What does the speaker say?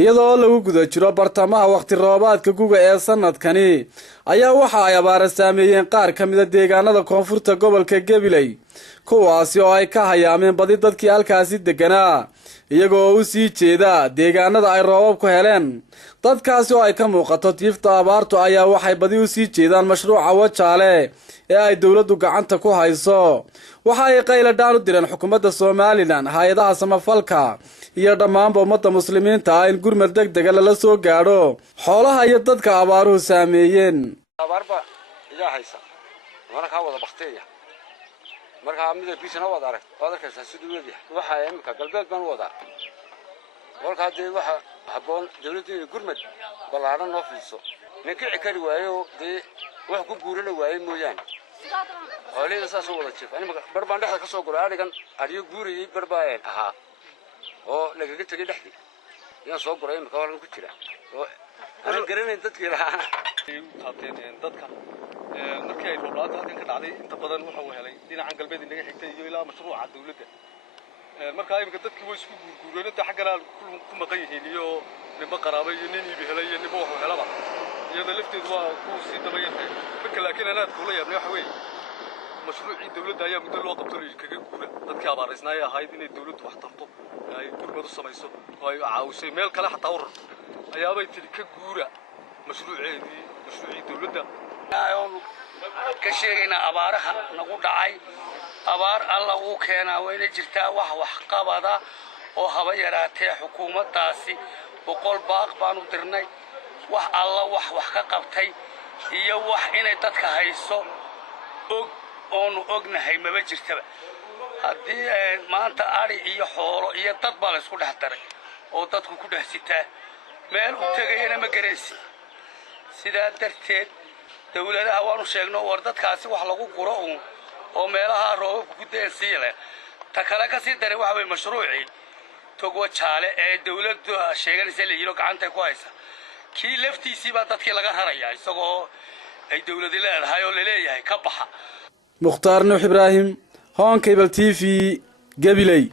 iyadoo lagu guda jiro bartamaha waqti roobaadka guga ee sanadkani ayaa waxa ay abaara saameeyeen qaar ka mid ah deegaanada koonfurta gobolka Gabiley kuwaasi oo ay ka hayaameen badi dadkii halkaasi deganaa iyagoo u sii jeeda deegaanada ay roobab ku heleen dadkaasi oo ay ka muuqato tiifta abaartu ayaa waxay badi u sii jeedaan mashruuca Wajaale ee ay dawladdu gacanta ku hayso waxa ay qayladaan u direen xukuumadda Soomaaliland hay'adaha samafalka iyo dhammaan ummadda muslimiinta in gurmad degdeg ah la soo gaadho xoolaha iyo dadka abaaruhu saameeyeen abaarba ila haysa marka wada baqteeya marka midda bisana wada arag wadarkaas sidoo weeyay waxa imka galbeed baan wada walka dee waxa haboon dawladda gurmad balaaran noo fiiso ninkii kari waayo dee wax ku guurana waayay mooyaan xoolaha saas wada jif animka barbaan dhaxda ka soo guro arigan ariyo guuriyay barbaayeen aha oo laga tagay dhaxdii yaa soo guray imka walan ku jira oo aan garanay dadkii lahaana taabteen dadka markii ay rooblaanta halkan ka dhacday inta badan waxa uu helay dhinaca galbeed inaga xigtay iyo ilaa mashruuca dawladda marka imka dadkii way isku guurguureen inta xagana ku maqan yihiin iyo niba qaraabo iyo nin iib helay iyo niba wax helaba iyada lafteedu waa ku sii dabayay marka laakiin anaad kula yaabnay waxa weey mashruuci dawladda ayaa muddo loo qabtay kaga guura dadkii abaaraysnaa ahayd inay dawladdu wax tarto ay gurmad u samayso oo ay caawisay meel kale xataa u rarto ayaabay tiri ka guura mashruuci dawladda ka sheegayna abaaraha nagu dhacay abaar alla uu keenaa wayna jirtaa wax qabada oo haba yaraatee xukuumaddaasi boqol baaq baan u dirnay wax alla wax ka qabtay iyo wax inay dadka hayso oonu ognahay maba jirtaba haddii maanta ari iyo xoolo iyo dad baa la isku dhex daray oo dadku ku dhex sitaa meel u tagayna ma garanaysi sidaa darteed dawladaha waanu sheegno war dadkaasi wax lagu guro oo meelaha roobabku ku deeqsiile ta kale ka sii daray waxa way mashruuci tog Wajaale ee dawladdu sheeganaysa la yiro gacanta ku haysa kii laftiisii baa dadkii laga raraya isagoo ay dawladdu leedahay oo leeyahay ka baxa Mukhtaar Nuux Ibraahim Hon Cable TV Gabiley